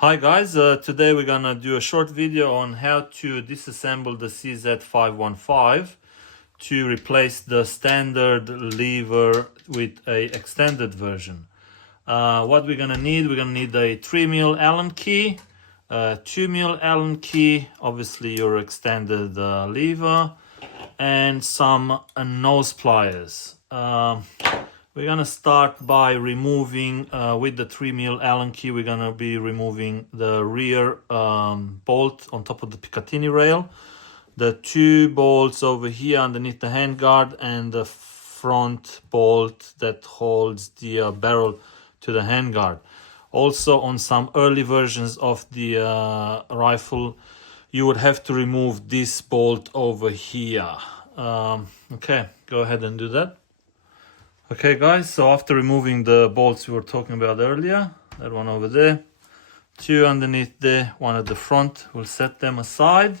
Hi guys, today we're gonna do a short video on how to disassemble the CZ515 to replace the standard lever with a extended version. What we're gonna need a 3mm Allen key, 2mm Allen key, obviously your extended lever, and some nose pliers. We're gonna start by removing, with the 3mm Allen key, we're gonna be removing the rear bolt on top of the Picatinny rail, the two bolts over here underneath the handguard, and the front bolt that holds the barrel to the handguard. Also, on some early versions of the rifle, you would have to remove this bolt over here. Okay, go ahead and do that. Okay guys, so after removing the bolts we were talking about earlier, that one over there, two underneath there, one at the front, we'll set them aside.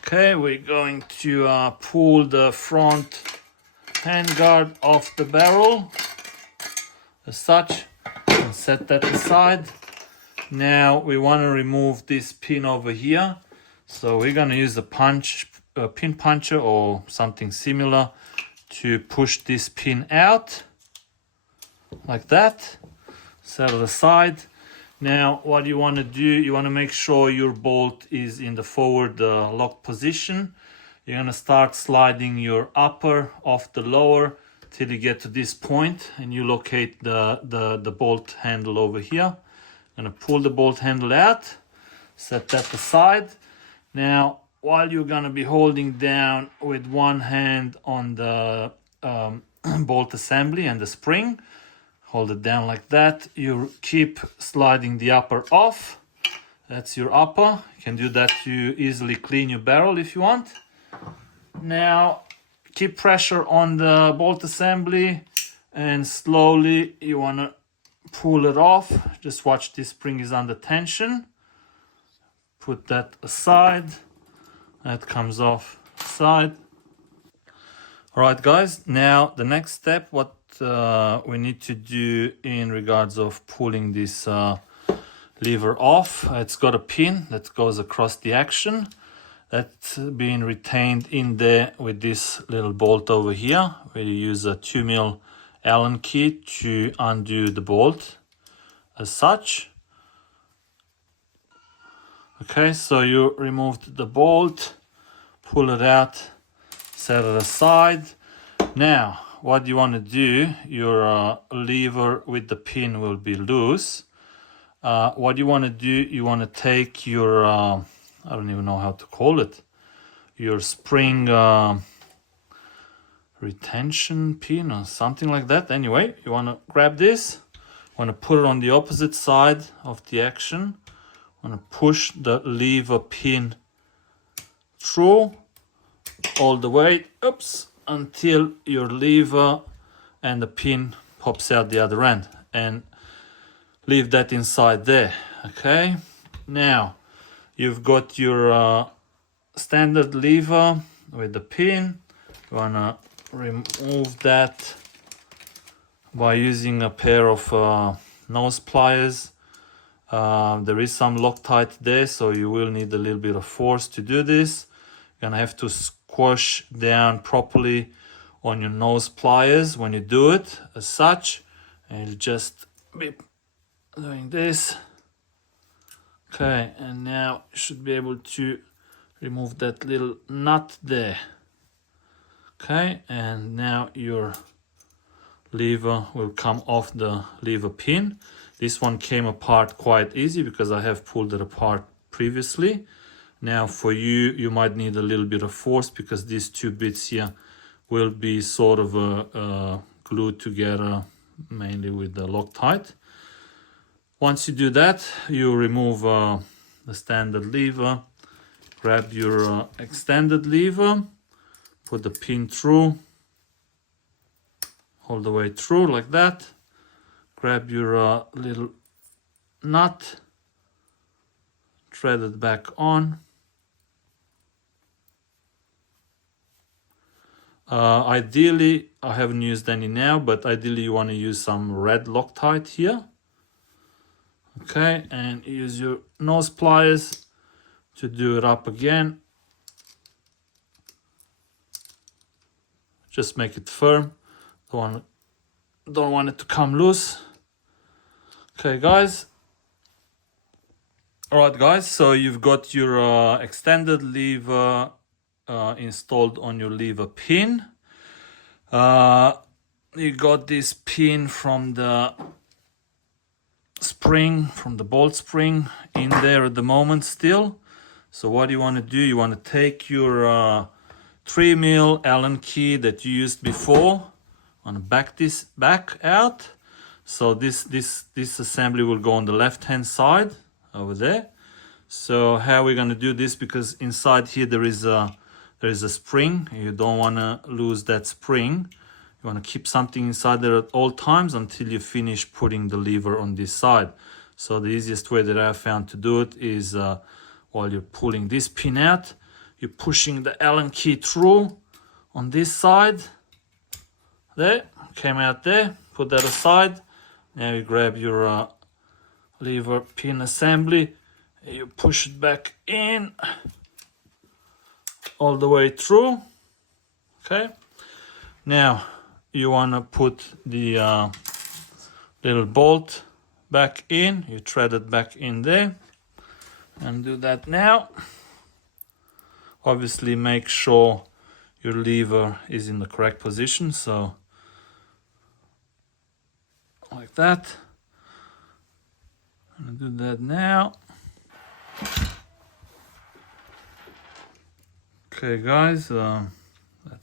Okay, we're going to pull the front handguard off the barrel, as such, and set that aside. Now we want to remove this pin over here, so we're going to use a pin puncher or something similar to push this pin out like that. Set it aside. Now what you want to do, you want to make sure your bolt is in the forward locked position. You're going to start sliding your upper off the lower till you get to this point, and you locate the bolt handle over here. I'm going to pull the bolt handle out, set that aside. Now while you're going to be holding down with one hand on the bolt assembly and the spring, hold it down like that, you keep sliding the upper off. That's your upper. You can do that to easily clean your barrel if you want. Now keep pressure on the bolt assembly and slowly you want to pull it off. Just watch, this spring is under tension. Put that aside. That comes off side. All right guys, now the next step, what we need to do in regards of pulling this lever off, it's got a pin that goes across the action that's being retained in there with this little bolt over here, where you use a 2mm Allen key to undo the bolt as such. Okay, so you removed the bolt, pull it out, set it aside. Now, what you want to do, your lever with the pin will be loose. What you want to do, you want to take your, I don't even know how to call it, your spring retention pin or something like that. Anyway, you want to grab this, want to put it on the opposite side of the action. I'm going to push the lever pin through all the way, until your lever and the pin pops out the other end, and leave that inside there. Okay, now you've got your standard lever with the pin. You want to remove that by using a pair of nose pliers. There is some Loctite there, so you will need a little bit of force to do this. You're gonna have to squash down properly on your nose pliers when you do it, as such, and you'll just be doing this. Okay, and now you should be able to remove that little nut there. Okay, and now your lever will come off the lever pin. This one came apart quite easy because I have pulled it apart previously. Now for you, you might need a little bit of force because these two bits here will be sort of glued together, mainly with the Loctite. Once you do that, you remove the standard lever, grab your extended lever, put the pin through, all the way through like that. Grab your little nut, thread it back on. Ideally, I haven't used any now, but ideally you want to use some red Loctite here. Okay, and use your nose pliers to do it up again. Just make it firm. Don't want it to come loose. Okay, guys. Alright, guys, so you've got your extended lever installed on your lever pin. You got this pin from the spring, from the bolt spring in there at the moment still. So what you want to do, you want to take your 3mm Allen key that you used before, want to back this back out. So this assembly will go on the left hand side over there. So how we're going to do this, because inside here there is a spring. You don't want to lose that spring. You want to keep something inside there at all times until you finish putting the lever on this side. So the easiest way that I found to do it is while you're pulling this pin out, you're pushing the Allen key through on this side. There, came out there, put that aside. Now you grab your lever pin assembly, you push it back in all the way through. Okay, now you want to put the little bolt back in. You thread it back in there and do that now. Obviously make sure your lever is in the correct position, so like that. I'm gonna do that now. Okay, guys, that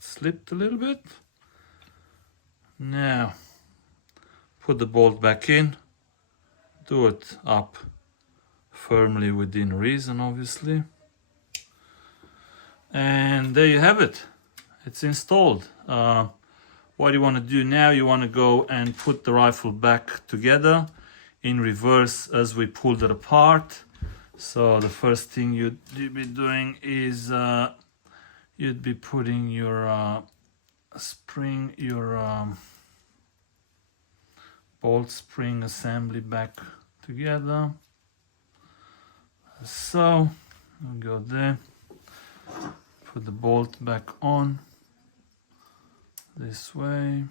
slipped a little bit. Now put the bolt back in, do it up firmly within reason, obviously, and there you have it. It's installed. What you want to do now, you want to go and put the rifle back together in reverse as we pulled it apart. So the first thing you'd be doing is you'd be putting your spring, your bolt spring assembly back together. So we'll go there, put the bolt back on this way.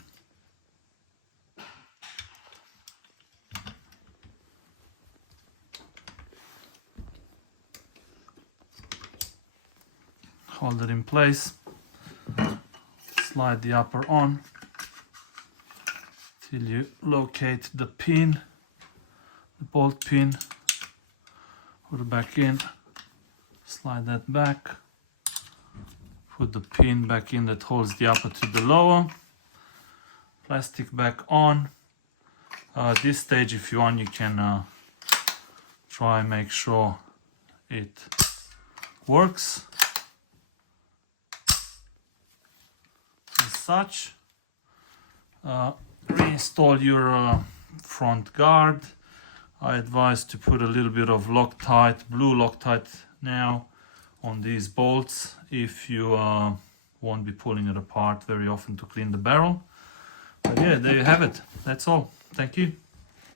Hold it in place, slide the upper on till you locate the pin, the bolt pin, put it back in, slide that back, put the pin back in that holds the upper to the lower, plastic back on. At this stage, if you want, you can try and make sure it works. As such, reinstall your front guard. I advise to put a little bit of Loctite, blue Loctite now on these bolts if you won't be pulling it apart very often to clean the barrel. But yeah, there you have it. That's all. Thank you.